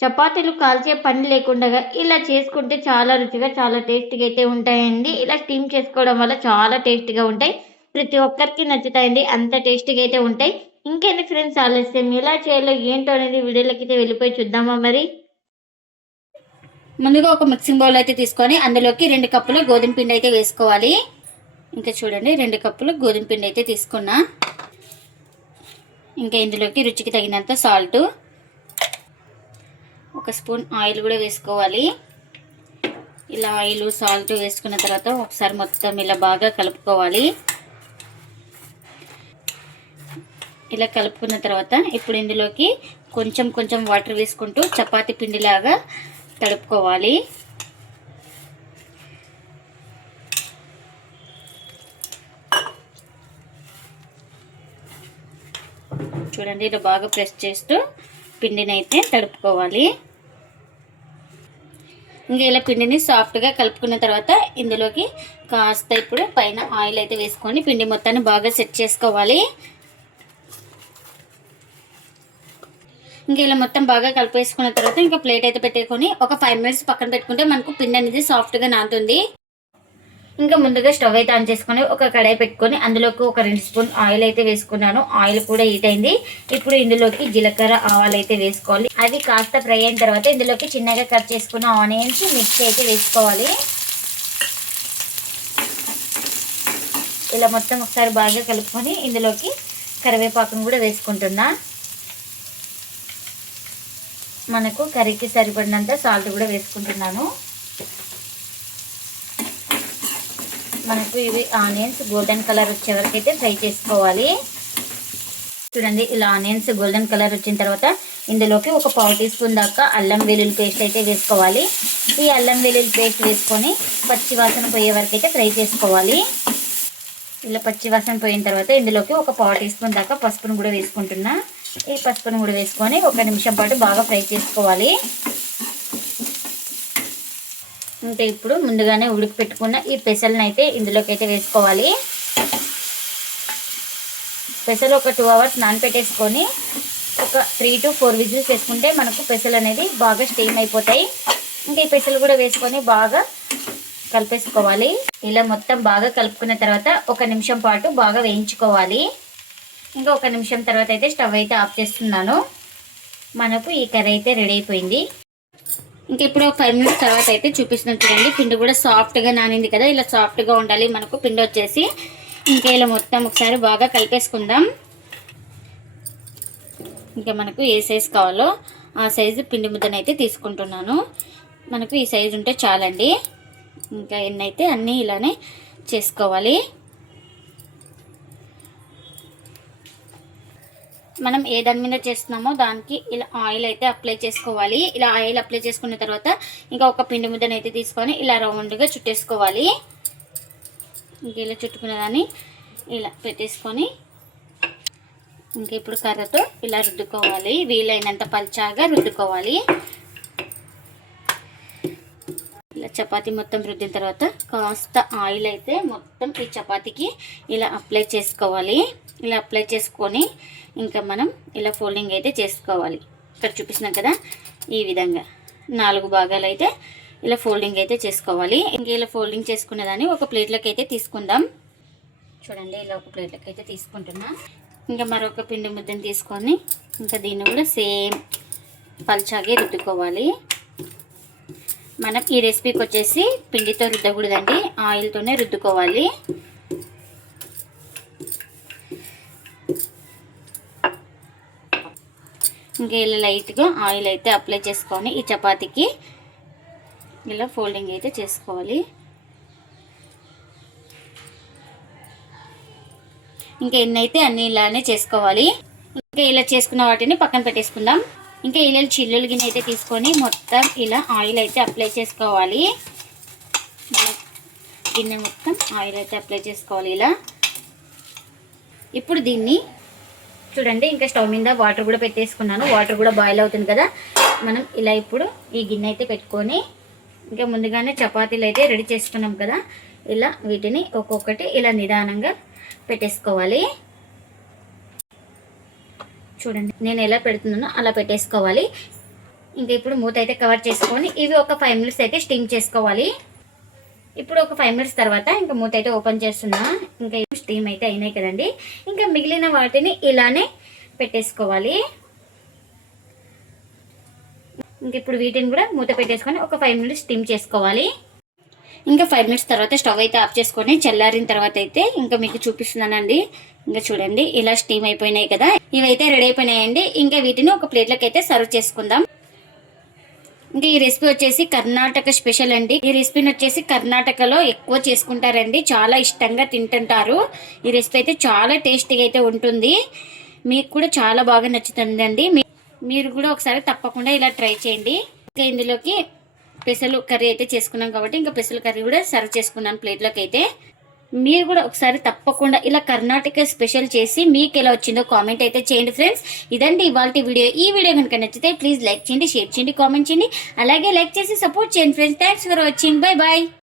చపాతీలు కాల్చే పని లేకుండా ఇలా చేసుకుంటే చాలా రుచిగా, చాలా టేస్టీగా అయితే ఉంటాయండి. ఇలా స్టీమ్ చేసుకోవడం వల్ల చాలా టేస్టీగా ఉంటాయి. ప్రతి ఒక్కరికి నచ్చుతాయండి. అంత టేస్టీగా అయితే ఉంటాయి. ఇంకెందుకు ఫ్రెండ్స్ ఆలస్యం, ఎలా చేయాలో ఏంటో అనేది వీడియోలోకైతే వెళ్ళిపోయి చూద్దామా మరి? ముందుగా ఒక మిక్సింగ్ బౌల్ అయితే తీసుకొని అందులోకి 2 కప్పుల గోధుమ పిండి అయితే వేసుకోవాలి. ఇంకా చూడండి 2 కప్పులు గోధుమ పిండి అయితే తీసుకున్నా. ఇంకా ఇందులోకి రుచికి తగినంత సాల్ట్, 1 స్పూన్ ఆయిల్ కూడా వేసుకోవాలి. ఇలా ఆయిల్ సాల్ట్ వేసుకున్న తర్వాత ఒకసారి మొత్తం ఇలా బాగా కలుపుకోవాలి. ఇలా కలుపుకున్న తర్వాత ఇప్పుడు ఇందులోకి కొంచెం కొంచెం వాటర్ వేసుకుంటూ చపాతీ పిండిలాగా తడుపుకోవాలి. చూడండి ఇలా బాగా ప్రెస్ చేస్తూ పిండిని అయితే తడుపుకోవాలి. ఇంకా ఇలా పిండిని సాఫ్ట్గా కలుపుకున్న తర్వాత ఇందులోకి కాస్త ఇప్పుడు పైన ఆయిల్ అయితే వేసుకొని పిండి మొత్తాన్ని బాగా సెట్ చేసుకోవాలి. ఇంకా ఇలా మొత్తం బాగా కలిపేసుకున్న తర్వాత ఇంకా ప్లేట్ అయితే పెట్టుకొని ఒక 5 మినిట్స్ పక్కన పెట్టుకుంటే మనకు పిండి అనేది సాఫ్ట్గా నానుతుంది. ఇంకా ముందుగా స్టవ్ అయితే ఆన్ చేసుకొని ఒక కడాయి పెట్టుకొని అందులోకి ఒక 2 స్పూన్ ఆయిల్ అయితే వేసుకున్నాను. ఆయిల్ కూడా హీట్ అయింది. ఇప్పుడు ఇందులోకి జీలకర్ర, ఆవాలు అయితే వేసుకోవాలి. అవి కాస్త ఫ్రై అయిన తర్వాత ఇందులోకి చిన్నగా కట్ చేసుకున్న ఆనియన్స్, మిర్చి అయితే వేసుకోవాలి. ఇలా మొత్తం ఒకసారి బాగా కలుపుకొని ఇందులోకి కరివేపాకును కూడా వేసుకుంటున్నా. మనకు కర్రీకి సరిపడినంత సాల్ట్ కూడా వేసుకుంటున్నాను. మనకు ఇవి ఆనియన్స్ గోల్డెన్ కలర్ వచ్చే వరకు అయితే ఫ్రై చేసుకోవాలి. చూడండి ఇలా ఆనియన్స్ గోల్డెన్ కలర్ వచ్చిన తర్వాత ఇందులోకి ఒక 1/4 టీ స్పూన్ దాకా అల్లం వెల్లుల్లి పేస్ట్ అయితే వేసుకోవాలి. ఈ అల్లం వెల్లుల్లి పేస్ట్ వేసుకొని పచ్చి వాసన పోయే వరకు అయితే ఫ్రై చేసుకోవాలి. ఇలా పచ్చి వాసన పోయిన తర్వాత ఇందులోకి ఒక 1/4 టీ స్పూన్ దాకా పసుపును కూడా వేసుకుంటున్నా. ఈ పసుపును కూడా వేసుకొని 1 నిమిషం పాటు బాగా ఫ్రై చేసుకోవాలి. అంటే ఇప్పుడు ముందుగానే ఉడికి పెట్టుకున్న ఈ పెసలను అయితే ఇందులోకి అయితే వేసుకోవాలి. పెసలు ఒక 2 అవర్స్ నానపెట్టేసుకొని ఒక 3 to 4 విజిల్స్ వేసుకుంటే మనకు పెసలు అనేది బాగా స్టీమ్ అయిపోతాయి. ఇంకా ఈ పెసలు కూడా వేసుకొని బాగా కలిపేసుకోవాలి. ఇలా మొత్తం బాగా కలుపుకున్న తర్వాత 1 నిమిషం పాటు బాగా వేయించుకోవాలి. ఇంకా 1 నిమిషం తర్వాత అయితే స్టవ్ అయితే ఆఫ్ చేస్తున్నాను. మనకు ఈ కర్రీ అయితే రెడీ అయిపోయింది. ఇంకా ఇప్పుడు 5 మినిట్స్ తర్వాత అయితే చూపిస్తున్నాను. చూడండి పిండి కూడా సాఫ్ట్గా నానింది కదా, ఇలా సాఫ్ట్గా ఉండాలి మనకు పిండి వచ్చేసి. ఇంకా ఇలా మొత్తం ఒకసారి బాగా కలిపేసుకుందాం. ఇంకా మనకు ఏ సైజు కావాలో ఆ సైజు పిండి ముద్దనైతే తీసుకుంటున్నాను. మనకు ఈ సైజు ఉంటే చాలండి. ఇంకా ఎన్నైతే అన్నీ ఇలానే చేసుకోవాలి. మనం ఏ దాని మీద చేస్తున్నామో దానికి ఇలా ఆయిల్ అయితే అప్లై చేసుకోవాలి. ఇలా ఆయిల్ అప్లై చేసుకున్న తర్వాత ఇంకా ఒక పిండి ముద్దను అయితే తీసుకొని ఇలా రౌండ్గా చుట్టేసుకోవాలి. ఇంక ఇలా చుట్టుకున్న దాన్ని ఇలా పెట్టేసుకొని ఇంక ఇప్పుడు కర్రతో ఇలా రుద్దుకోవాలి. వీలైనంత పల్చాగా రుద్దుకోవాలి. ఇలా చపాతీ మొత్తం రుద్దిన తర్వాత కాస్త ఆయిల్ అయితే మొత్తం ఈ చపాతీకి ఇలా అప్లై చేసుకోవాలి. ఇలా అప్లై చేసుకొని ఇంకా మనం ఇలా ఫోల్డింగ్ అయితే చేసుకోవాలి. ఇక్కడ చూపిస్తున్నాం కదా ఈ విధంగా 4 భాగాలు అయితే ఇలా ఫోల్డింగ్ అయితే చేసుకోవాలి. ఇంకా ఇలా ఫోల్డింగ్ చేసుకున్న దాన్ని ఒక ప్లేట్లోకి అయితే తీసుకుందాం. చూడండి ఇలా ఒక ప్లేట్లోకి అయితే తీసుకుంటున్నా. ఇంకా మరొక పిండి ముద్దను తీసుకొని ఇంకా దీన్ని కూడా సేమ్ పల్చాగే రుద్దుకోవాలి. మనం ఈ రెసిపీకి వచ్చేసి పిండితో రుద్దకూడదండి, ఆయిల్తోనే రుద్దుకోవాలి. ఇంకా ఇలా లైట్గా ఆయిల్ అయితే అప్లై చేసుకొని ఈ చపాతీకి ఇలా ఫోల్డింగ్ అయితే చేసుకోవాలి. ఇంకా ఎన్నైతే అన్ని ఇలానే చేసుకోవాలి. ఇంకా ఇలా చేసుకున్న వాటిని పక్కన పెట్టేసుకుందాం. ఇంకా ఇలా చిల్లులు గిన్నె అయితే తీసుకొని మొత్తం ఇలా ఆయిల్ అయితే అప్లై చేసుకోవాలి. గిన్నె మొత్తం ఆయిల్ అయితే అప్లై చేసుకోవాలి ఇలా. ఇప్పుడు దీన్ని చూడండి ఇంకా స్టవ్ మీద వాటర్ కూడా పెట్టేసుకున్నాను. వాటర్ కూడా బాయిల్ అవుతుంది కదా. మనం ఇలా ఇప్పుడు ఈ గిన్నె అయితే పెట్టుకొని ఇంకా ముందుగానే చపాతీలు అయితే రెడీ చేసుకున్నాం కదా, ఇలా వీటిని ఒక్కొక్కటి ఇలా నిదానంగా పెట్టేసుకోవాలి. చూడండి నేను ఎలా పెడుతున్నానో అలా పెట్టేసుకోవాలి. ఇంకా ఇప్పుడు మూత అయితే కవర్ చేసుకొని ఇవి ఒక 5 మినిట్స్ అయితే స్టీమ్ చేసుకోవాలి. ఇప్పుడు ఒక 5 మినిట్స్ తర్వాత ఇంకా మూత అయితే ఓపెన్ చేస్తున్నా. ఇంకా స్టీమ్ అయితే అయినాయి కదండి. ఇంకా మిగిలిన వాటిని ఇలానే పెట్టేసుకోవాలి. ఇంక ఇప్పుడు వీటిని కూడా మూత పెట్టేసుకొని ఒక 5 మినిట్స్ స్టీమ్ చేసుకోవాలి. ఇంకా 5 మినిట్స్ తర్వాత స్టవ్ అయితే ఆఫ్ చేసుకొని చల్లారిన తర్వాత అయితే ఇంకా మీకు చూపిస్తున్నానండి. ఇంకా చూడండి ఇలా స్టీమ్ అయిపోయినాయి కదా, ఇవైతే రెడీ అయిపోయినాయండి. ఇంకా వీటిని ఒక ప్లేట్లోకి అయితే సర్వ్ చేసుకుందాం. ఇంకా ఈ రెసిపీ వచ్చేసి కర్ణాటక స్పెషల్ అండి. ఈ రెసిపీని వచ్చేసి కర్ణాటకలో ఎక్కువ చేసుకుంటారండి, చాలా ఇష్టంగా తింటుంటారు. ఈ రెసిపీ అయితే చాలా టేస్టీగా అయితే ఉంటుంది, మీకు కూడా చాలా బాగా నచ్చుతుందండి. మీరు కూడా ఒకసారి తప్పకుండా ఇలా ట్రై చేయండి. ఇంకా ఇందులోకి పెసలు కర్రీ అయితే చేసుకున్నాం కాబట్టి ఇంకా పెసలు కర్రీ కూడా సర్వ్ చేసుకున్నాను ప్లేట్లోకి అయితే. మీరు కూడా ఒకసారి తప్పకుండా ఇలా కర్ణాటక స్పెషల్ చేసి మీకు ఎలా వచ్చిందో కామెంట్ అయితే చేయండి ఫ్రెండ్స్. ఇదండి ఇవాల్టి వీడియో. ఈ వీడియో కనుక నచ్చితే ప్లీజ్ లైక్ చేయండి, షేర్ చేయండి, కామెంట్ చేయండి. అలాగే లైక్ చేసి సపోర్ట్ చేయండి friends. Thanks for watching. Bye bye.